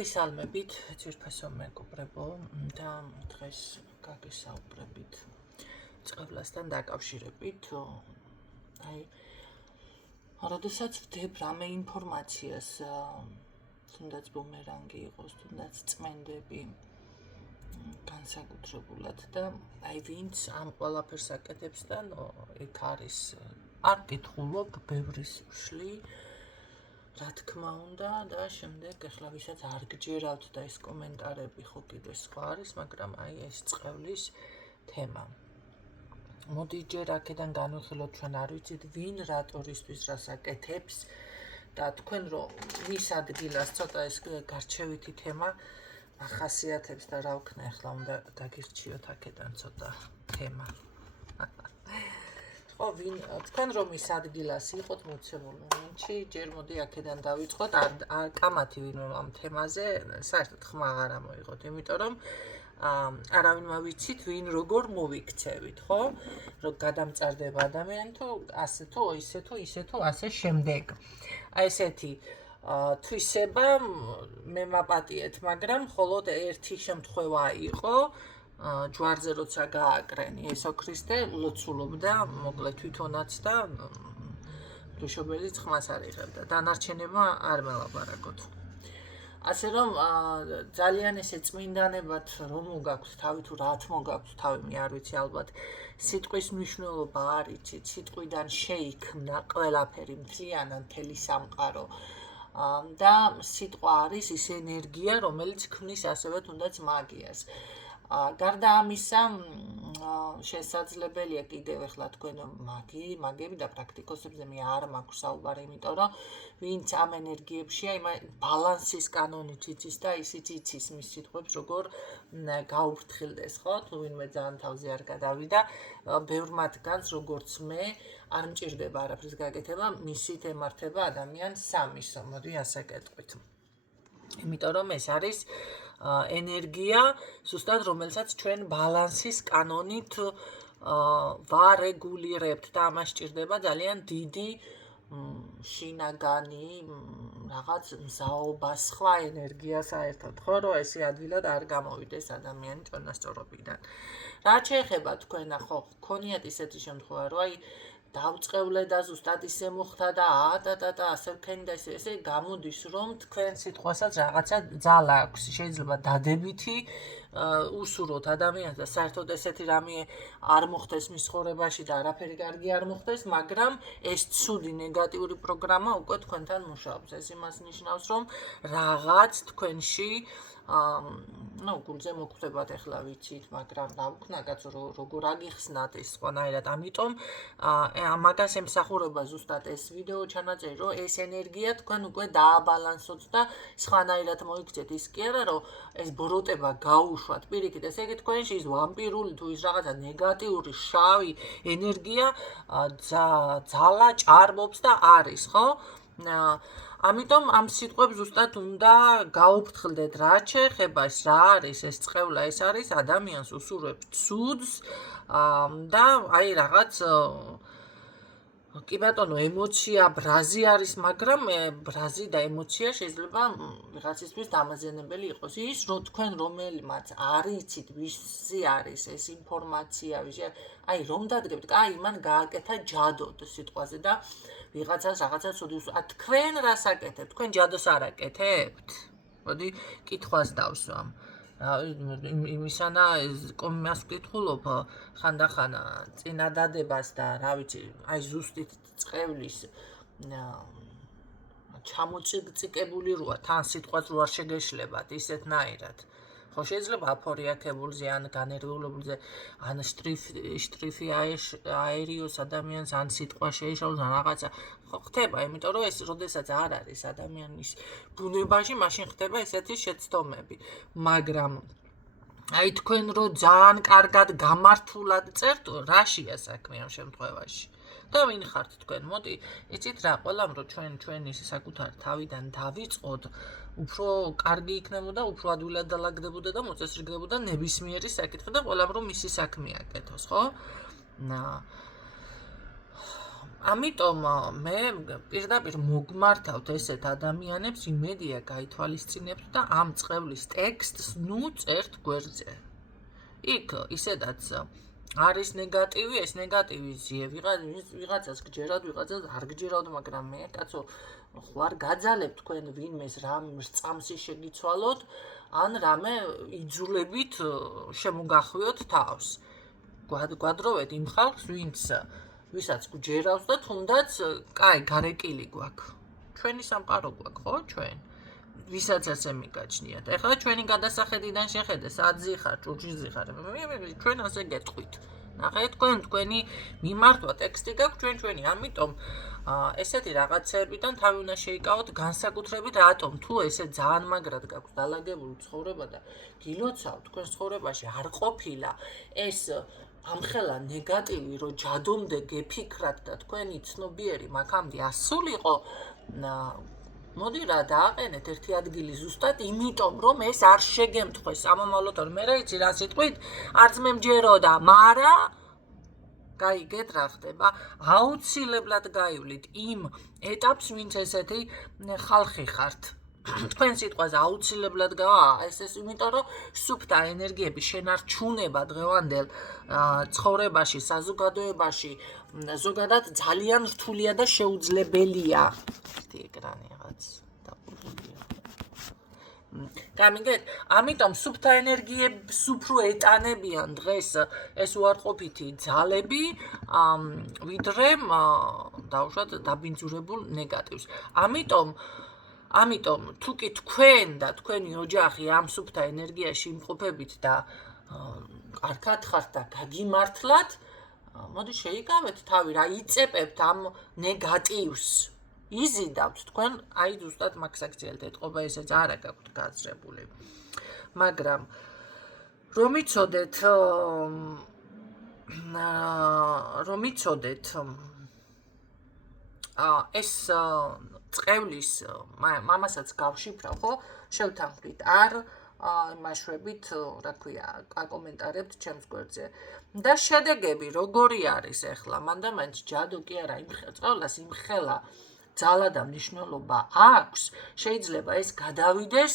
მოგესალმებით, ძვირფასო მეგობრებო და დღეს გაგესაუბრებით წყევლასთან დაკავშირებით. როდესაც ვდებ რამე ინფორმაციას, თუნდაც ბუმერანგი იყოს, თუნდაც წმენდები განსაკუთრებულად და ვინც ამ ყველაფერს აკეთებს და იქ არის არ კითხულობ, ბევრის ვშლი, რა თქმა უნდა და შემდეგ ეხლა ვისაც არ გჯერავთ და ეს კომენტარები ხო კიდე სხვა არის, მაგრამ ეს წყევლის თემა. მოდი ჯერ აქედან განვიხილოთ, ჩვენ არ ვიცით ვინ რატორისთვის რას აკეთებს და თქვენ რომ ვის ადგილას ცოტა ეს გარჩევითი თემა ახასიათებს და რა ვქნა, ეხლა უნდა გაგირჩიოთ აქედან ცოტა თემა. თქვენ რომ ის ადგილას იყოთ მოცემულ მომენტში, ჯერ მოდი აქედან დავიწყოთ, კამათი ვინმე ამ თემაზე საერთოდ ხმა აღარ ამოიღოთ, იმიტომ რომ არავინმა ვიცით ვინ როგორ მოვიქცევით, ხო? რომ გადამწარდება ადამიანი თუ ასე თუ ისე თუ ისე თუ ასე შემდეგ. აი ესეთი თვისება მე მაპატიეთ, მაგრამ მხოლოდ ერთი შემთხვევა იყო. ჯვარზე როცა გააკრენი ესო ქრისტე ლოცულობდა მოკლედ თვითონაც და დუშობელიც ხმას არ იღებდა. დანარჩენება არ მელაპარაკოთ. ასე რომ ძალიან ესე წმინდანებად რომ მოგაქვთ თავი თუ რაც მოგაქვთ თავი, მე არ ვიცი, ალბათ სიტყვის მნიშვნელობა არ იცით, სიტყვიდან შეიქმნა ყველაფერი, მთლიანად მთელი სამყარო. და სიტყვა არის ის ენერგია, რომელიც ქმნის ასევე თუნდაც მაგიას. გარდა ამისა, შესაძლებელია კიდევ ეხლა თქვენ მაგები და პრაქტიკოსებზე მე არ მაქვს საუბარი, იმიტომ რომ ვინც ამ ენერგიებშია, ბალანსის კანონით იცის და ისიც იცის მის სიტყვებს როგორ გაუფრთხილდეს, ხო? თუ ვინმე ძალიან თავზე არ გადავიდა, ბევრ მათგანს როგორც მე არ მჭირდება არაფრის გაკეთება, მისით ემართება ადამიანს სამისო, მოდი ასე გეტყვით. იმიტომ რომ ეს არის ენერგია, ზუსტად რომელსაც ჩვენ ბალანსის კანონით ვარეგულირებთ და ამას სჭირდება ძალიან დიდი შინაგანი რაღაც მზაობა, სხვა ენერგია საერთოდ, ხო, რომ ესე ადვილად არ გამოვიდეს ადამიანი წონასწორობიდან. რაც შეეხება თქვენ, ხო, გქონიათ ისეთი შემთხვევა, რომ დავწყევლე და ზუსტად ისე მოხდა და და ასე ვქენი და ესე გამოდის, რომ თქვენ სიტყვასაც რაღაცა ძალა აქვს, შეიძლება დადებითი უსურვოთ ადამიანს და საერთოდ ესეთი რამე არ მოხდეს მის ცხოვრებაში და არაფერი კარგი არ მოხდეს, მაგრამ ეს ცუდი ნეგატიური პროგრამა უკვე თქვენთან მუშაობს. ეს იმას ნიშნავს, რომ რაღაც თქვენში გულზე მოგვხვდებათ, ეხლა ვიცით, მაგრამ რა ვქნა კაცო, როგორ აგიხსნათ ეს სხვანაირად. ამიტომ მაგას ემსახურება ზუსტად ეს ვიდეო ჩანაწერი, რომ ეს ენერგია თქვენ უკვე დააბალანსოთ და სხვანაირად მოიქცეთ. ის კი არა, რომ ეს ბოროტება გაუშვათ პირიქით, ესე იგი თქვენში ის ვამპირული თუ ის რაღაცა ნეგატიური შავი ენერგია ძალა ჭარბობს და არის, ხო? ამიტომ ამ სიტყვებს ზუსტად უნდა გაუფრთხილდეთ, რაც შეეხება ეს რა არის ეს წყევლა, ეს არის ადამიანს უსურვებს ცუდს და რაღაც კი ბატონო, ემოცია ბრაზი არის, მაგრამ ბრაზი და ემოცია შეიძლება ვიღაცისთვის დამაზიანებელი იყოს. ის რომ თქვენ რომელიმაც არ იცით ვისი არის ეს ინფორმაცია, რომ დადგებთ, მან გააკეთა ჯადოდ სიტყვაზე და ვიღაცას რაღაცა ცუდი თქვენ რას აკეთებთ? თქვენ ჯადოს არ აკეთებთ? მოდი კითხვას დავსვამ. იმისანა იმას ვკითხულობ ხანდახან წინადადებას და რა ვიცი, ზუსტით წყევლის ჩამოწიკებული როა, თან სიტყვაც რო არ შეგეშლებათ ისეთნაირად. ხო, შეიძლება აფორიაქებულზე ან განერვებულზე ან შტრიფი აერიოს ადამიანს ან სიტყვა შეიშალოს ან რაღაცა ხო ხდება, იმიტომ რომ ეს როდესაც არ არის ადამიანის ბუნებაში, მაშინ ხდება ესეთი შეცდომები. მაგრამ თქვენ რო ძალიან კარგად გამართულად წერთ, რაშია საქმე ამ შემთხვევაში? და ვინ ხართ თქვენ? მოდი, იცით რა, ყველამ რომ ჩვენი საკუთარი თავიდან დავიწყოთ, უფრო კარგი იქნებოდა, უფრო ადვილად დალაგდებოდა და მოწესრიგდებოდა ნებისმიერი საკითხი და ყველამ რომ მისი საქმე აკეთოს, ხო? ამიტომ მე პირდაპირ მოგმართავთ ესეთ ადამიანებს, იმედია გაითვალისწინებთ და ამ წყევლის ტექსტს წერთ გვერდზე. იქ ისედაც არის ნეგატივი, ეს ნეგატივი ზიე ვიღაცას გჯერათ, ვიღაცას არ გჯერავთ, მაგრამ მე კაცო ხوار გაძალებ თქვენ ვინმეს რამ სწამსი შეგიცვალოთ, ან რამე იძულებით შემოგახვიოთ თავს. გვადროვეთ იმ ხალხს, ვისაც გჯერავს და თუნდაც კაი გარეკილი გვაქვს. ჩვენი სამყარო გვაქვს, ხო, ჩვენ? ვისაც ასე მიგაჩნიათ. ეხლა ჩვენი გადასახედიდან შეხედე, საძი ხარ, ჭურჭიძი ხარ. ჩვენ ასე გეტყვით. ნახეთ, თქვენი მიმართვა ტექსტი გაქვს ჩვენი. ამიტომ ესეთი რაღაცებიდან თავი უნდა შეიკავოთ განსაკუთრებით რატომ თუ ესე ძალიან მაგრად გაქვს დალაგებული ცხოვრება და გილოცავთ თქვენ ცხოვრებაში არ ყოფილა ეს ამხელა ნეგატივი რომ ჯადომდე გეფიქრათ და თქვენი ცნობიერი მაგამდე ასულიყო მოდი რა დააყენეთ ერთი ადგილი ზუსტად იმიტომ რომ ეს არ შეგემთხვეს ამომავლოდ მე რა იცი რა სიტყვით არც მე მჯეროდა მარა გაიგეთ რა ხდება აუცილებლად გაივლით იმ ეტაპს ვინც ესეთი ხალხი ხართ თქვენ სიტყვაზე აუცილებლად გავა ეს იმიტომ რომ სუფთა ენერგიები შენარჩუნება დღევანდელ ცხოვრებაში საზოგადოებაში ზოგადად ძალიან რთულია და შეუძლებელია ერთი ეკრანი რაღაც დაყოლილია გამიგეთ ამიტომ სუფთა ენერგიებს უფრო ეტანებიან დღეს ეს უარყოფითი ძალები ვიდრე დაუშვათ დაბინძურებულ ნეგატივს ამიტომ თუ კი თქვენ და თქვენი ოჯახი ამ სუფთა ენერგიაში იმყოფებით და კარგად ხართ და გაგიმართლათ მოდი შეიკავეთ თავი რა იწებებთ ამ ნეგატივს იზიდავთ თქვენ აი ზუსტად მაქსაქციელთ ეთყობა ესეც არა გაქვთ გაზრებული მაგრამ რომ იცოდეთ ეს წყევლის მამასაც გავშიფრავ ხო შევთანხმდით არ იმაშვებით რა ქვია აკომენტარებთ ჩემს გვერდზე და შედეგები როგორი არის ახლა მანდამანც ჯადო კი არა იმ წყევლას იმხელა ძალა და მნიშვნელობა აქვს შეიძლება ეს გადავიდეს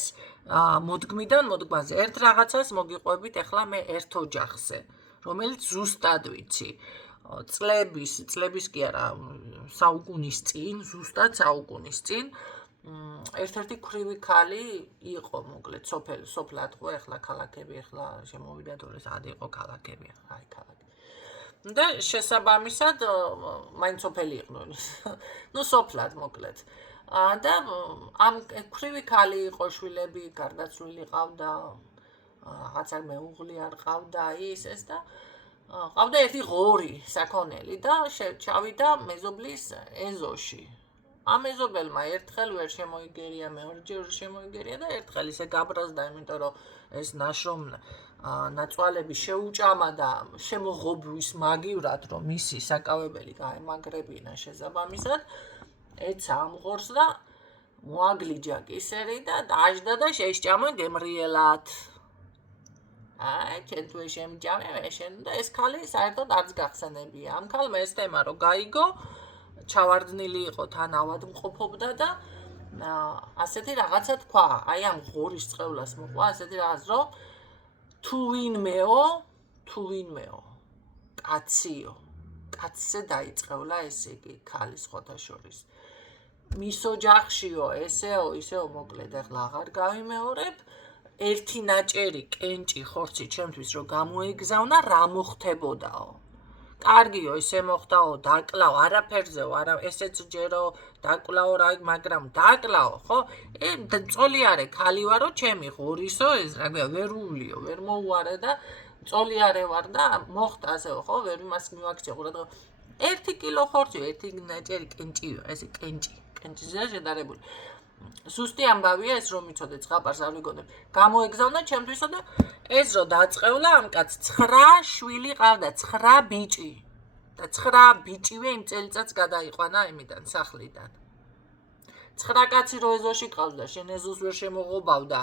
მოდგმიდან მოდგმაზე ერთ რაღაცას მოგიყვებით ახლა მე ერთ ოჯახზე რომელიც ზუსტად ვიცი წლების კი არა საუკუნის წინ ზუსტად საუკუნის წინ ერთ-ერთი ქრივი ქალი იყო მოკლედ სოფლად ხო ახლა ქალაქები ახლა შემოვიდა თუ ეს იყო ქალაქები აი ქალაქი და შესაბამისად მაინც სოფელი იყო ნუ სოფლად მოკლედ და ამ ქრივი ქალი იყო შვილები გარდაცვლილი ყავდა რაღაცა მეუღლე არ ყავდა ის და ყავდა ერთი ღორი საქონელი და ჩავიდა მეზობლის ეზოში ამ მეზობელმა ერთხელ ვერ შემოიგერია მეორჯერ შემოიგერია და ერთხელ ისე გაბრაზდა იმიტომ რომ ეს ნაშრომ ნაწვალები შეუჭამა და შემოღობის მაგივრად რომ მისი საკავებელი გაემაგრებინა შესაბამისად ეცა ამ ღორს და მოაგლიჯა კისერი და დაждდა და შეისჭამა გემრიელად აი ჩვენ თუ შემიჯამე შენ და ეს ქალი საერთოდ არც გახსენებია ამ ქალმა ეს თემა რო გაიგო ჩავარდნილი იყო თან ავადმყოფობდა და ასეთი რაღაცა თქვა აი ამ ღორის წყევლას მოყვა ასეთი რაღაც რომ თუ ვინმეო კაცზე დაიწყევლა ესე იგი ქალის ხოთა შორის მის ოჯახშიო ისეო მოკლედ ახლა აღარ გავიმეორებ ერთი ნაჭერი კენჭი ხორცი ჩემთვის რომ გამოეგზავნა რა მოხდებოდაო კარგიო ესე მოხდაო დაკლავ არაფერზეო არა ესეც ჯერო დაკლავ რა მაგრამ დაკლავ ხო წოლიარე ქალი ვარო ჩემი ღორისო ეს რა ქვია ვერულიო ვერ მოუარე და წოლიარე ვარ და მოხდა ასეო ხო ვერ იმას მივაქცია ყურადღება 1 კილო ხორცი 1 ნაჭერი კენჭიო ესე კენჭიზე შედარებული სუსტი ამბავია ეს რომ იცოდეთ ზღაპარს არ ვიგონებ გამოეგზავნა ჩემთვისო და ეს რო დაწყევლა ამ კაცს 9 შვილი ყავდა 9 ბიჭი და 9 ბიჭივე იმ წელიწადს გადაიყვანა იმიდან სახლიდან 9 კაცი რო ეზოში ყავდა შენ ეზოს ვერ შემოღობავდა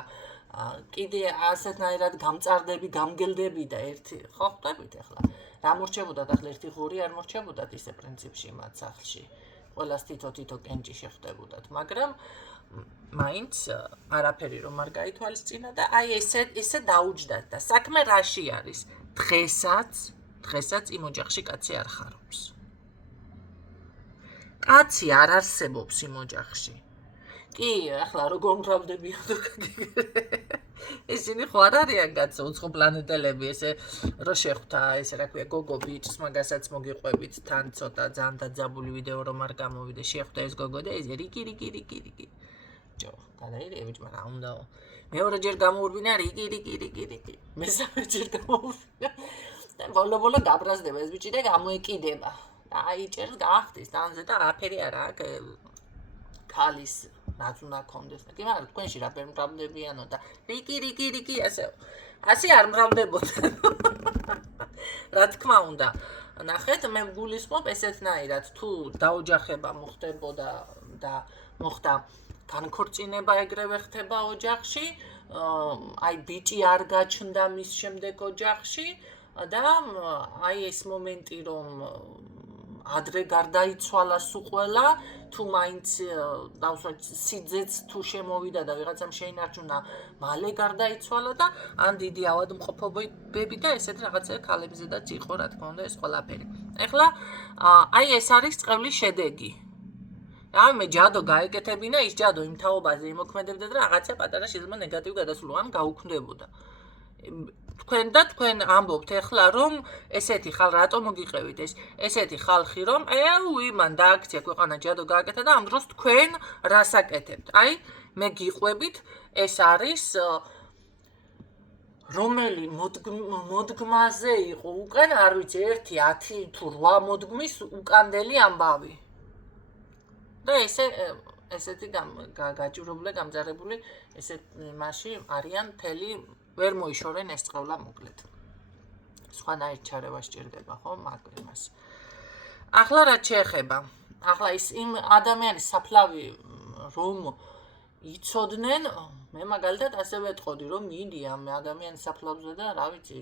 კიდე ასეთნაირად გამწარდები, გამგელდები და ერთი ხო ხვდებით ახლა რა მორჩებოდათ ახლა ერთი ღორი არ მორჩებოდათ ისე პრინციპში მათ სახლში ყველას თითო კენჭი შეხვდებოდათ მაგრამ მაინც არაფერი რომ არ გაითვალისწინა და აი ესე დაუჯდათ და საქმე რაში არის დღესაც იმ ოჯახში კაცი არ ხარობს კაცი არ არსებობს იმ ოჯახში კი ახლა როგორ მრავლდები ისინი ხო არ არიან კაცო უცხო პლანეტელები ესე რო შეხვდა ესე რა ქვია გოგო ბიჭს მაგასაც მოგიყვებით თან ცოტა ძალიან დაძაბული ვიდეო რომ არ გამოვიდე შეხვდა ეს გოგო და ეს რიკი ჯო გადაირევით მაგრამ უნდა მეორეჯერ გამოურბინა რიკი მესამეჯერ გამოურბინა და ბოლო გაბრაზდება ეს ბიჭი და გამოეკიდება და აიჭერს გაახდის დანზე და არაფერი არა აქვს ქალის რაც უნდა კონდეს და კი მაგრამ თქვენში რა ვერ მრავლდებიანო და რიკი ასე არ მრავლდებოდა რა თქმა უნდა ნახეთ მე გულისხმობ ესეთნაირად თუ დაოჯახება მოხდებოდა და მოხდა განქორწინება ეგრევე ხდება ოჯახში აი ბიჭი არ გაჩნდა მის შემდეგ ოჯახში და აი ეს მომენტი რომ ადრე გარდაიცვალა სუყველა თუ მაინც დავსვათ სიძეც თუ შემოვიდა და ვიღაცამ შეინარჩუნა მალე გარდაიცვალა და ან დიდი ავადმყოფობები და ესეთ რაღაცა ქალებზედაც იყო რა თქმა უნდა ეს ყველაფერი ეხლა აი ეს არის წყევლის შედეგი აი მე ჯადო გაეკეთებინა ის ჯადო იმ თაობაზე იმოქმედებდა და რაღაცა პატარა შეიძლება ნეგატივ გადასულო ან გაუქმდებოდა თქვენ ამბობთ ეხლა რომ ესეთი ხალ რატომ მოგიყევით ესეთი ხალხი რომ მან დააქცია ქვეყანა ჯადო გააკეთა და ამ დროს თქვენ რას აკეთებთ აი მე გიყვებით ეს არის რომელი მოდგმაზე იყო უკან არ ვიცი 1 10 თუ 8 მოდგმის უკანდელი ამბავი და ესეთი გაჭირებული გამძარებული ესეთ მასში არიან მთელი ვერ მოიშორენ ეს წყევლა მოკლედ. სხვანაირ ჩარევა სჭირდება, ხო, მაგას. ახლა რა შეეხება? ახლა ის იმ ადამიანის საფლავი რომ იცოდნენ, მე მაგალითად ასე ვეთყოდი, რომ მიდი ამ ადამიანის საფლავზე და რა ვიცი,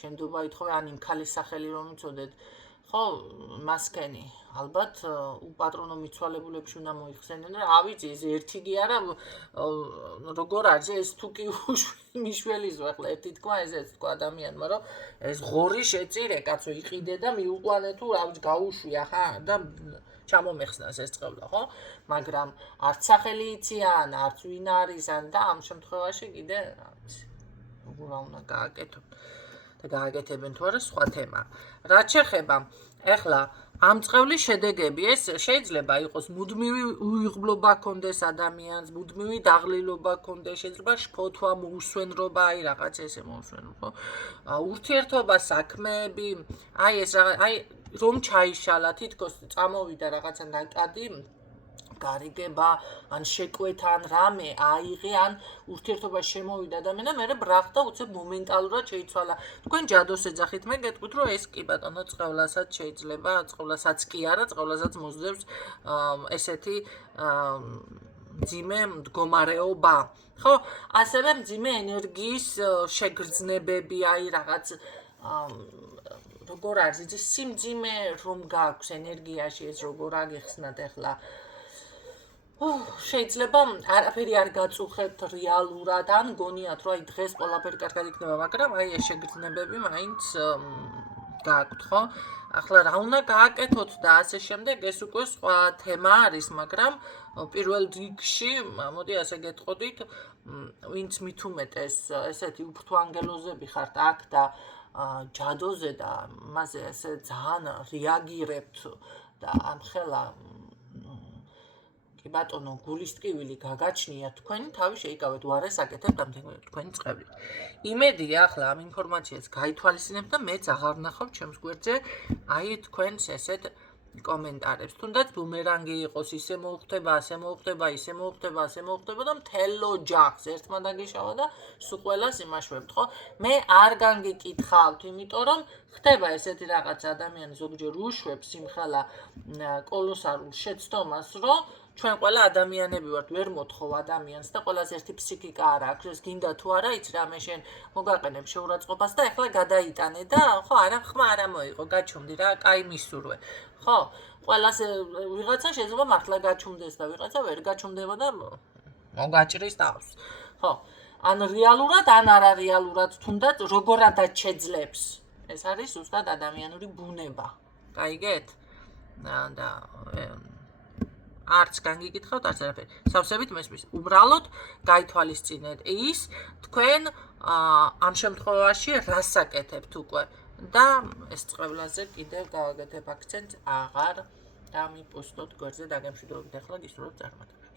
შენდობა ითხოვე ან იმ ქალის სახელი რომ იცოდეთ, ხო, მასკენი. ალბათ უპატრონო მიცვალებულებში უნდა მოიხსენენ და რა ვიცი, ეს ერთიგი არა, როგორ არის ეს თუკი მიშველიზო, ახლა ერთი თქვა ესეც თქვა ადამიანმა, რომ ეს ღორი შეწირე, კაცო, იყიდე და მიუყვანე თუ რა ვიცი, გაუშვია, ხა და ჩამომეხსნას ეს წყევლა, ხო? მაგრამ არც სახელი იციან, არც ვინ არის ან და ამ შემთხვევაში კიდე რა ვიცი, როგორ უნდა გააკეთო და გააკეთებენ თუ არა სხვა თემა. რაც შეეხება ეხლა ამ წყევლის შედეგები ეს შეიძლება იყოს მუდმივი უიღბლობა კონდეს ადამიანს, მუდმივი დაღლილობა კონდეს, შეიძლება შფოთვა, მოუსვენრობა, აი რაღაც ესე მოუსვენრობა. ურთიერთობა, საქმეები, აი ეს აი რომ ჩაიშალა, თითქოს წამოვიდა რაღაცა ნაკადი გარიგება, ან შეკვეთა, ან რამე აიღე, ან ურთიერთობა შემოვიდა ადამიანი და მე ბრახდა უცებ მომენტალურად შეიცვალა. თქვენ ჯადოს ეძახით, მე გეტყვით, რომ ეს კი ბატონო წყევლასაც შეიძლება, წყევლასაც კი არა, წყევლასაც მოსდევს ესეთი მძიმე მდგომარეობა. ხო, ასევე მძიმე ენერგიის შეგრძნებები, აი რაღაც როგორ არის ეს სიმძიმე რომ გაქვს ენერგიაში ეს როგორ აგიხსნათ ახლა შეიძლება არაფერი არ გაწუხებთ რეალურად ან გონიათ რომ აი დღეს ყველაფერი კარგად იქნება მაგრამ აი ეს შეგრძნებები მაინც გააქვთ ხო ახლა რა უნდა გააკეთოთ და ასე შემდეგ ეს უკვე სხვა თემა არის მაგრამ პირველ რიგში მოდი ასე გეტყოდით ვინც მით უმეტეს ესეთი უფრთვანგელოზები ხართ აქ და ჯადოზე და მასე ესე ძალიან რეაგირებთ და ამხელა კი ბატონო გულის ტკივილი გაგაჩნია თქვენი თავი შეიკავეთ უარეს აკეთებთ ამ თქვენი წყევლით. იმედია ახლა ამ ინფორმაციას გაითვალისწინებთ და მეც აღარ ვნახავ ჩემს გვერდზე აი თქვენს ესეთ კომენტარებს. თუნდაც ბუმერანგი იყოს ისე მოუხდება, ასე მოუხდება, ისე მოუხდება, ასე მოუხდება და მთელ ოჯახს ერთმა დაგიშავა და სულ ყველას იმაშვებთ, ხო? მე არ განგიკითხავთ, იმიტომ რომ ხდება ესეთი რაღაც ადამიანი ზოგჯერ უშვებს იმხელა კოლოსალურ შეცდომას, რომ ჩვენ ყველა ადამიანები ვართ, ვერ მოთხოვ ადამიანს და ყველას ერთი ფსიქიკა არ აქვს, ეს გინდა თუ არა, იცი რა, მე შენ მოგაყენებ შეურაცხყოფას და ეხლა გადაიტანე და ხო, არა ხმა არა მოიღო, გაჩუმდი რა, კაი მისურვე. ხო, ყველას ვიღაცა შეიძლება მართლა გაჩუმდეს და ვიღაცა ვერ გაჩუმდება და მოგაჭრის თავს. ხო, ან რეალურად, ან არარეალურად, თუნდაც როგორადაც შეძლებს. ეს არის ზუსტად ადამიანური ბუნება. გაიგეთ? და არც განგიკითხავთ, არც არაფერი. სავსებით მესმის. უბრალოდ გაითვალისწინეთ ის, თქვენ ამ შემთხვევაში რას აკეთებთ უკვე და ეს წყევლაზე კიდევ გავაკეთებ აქცენტს, აღარ დამიპოსტოთ გვერდზე დაგემშვიდობებით. ახლა გისურვებთ წარმატება.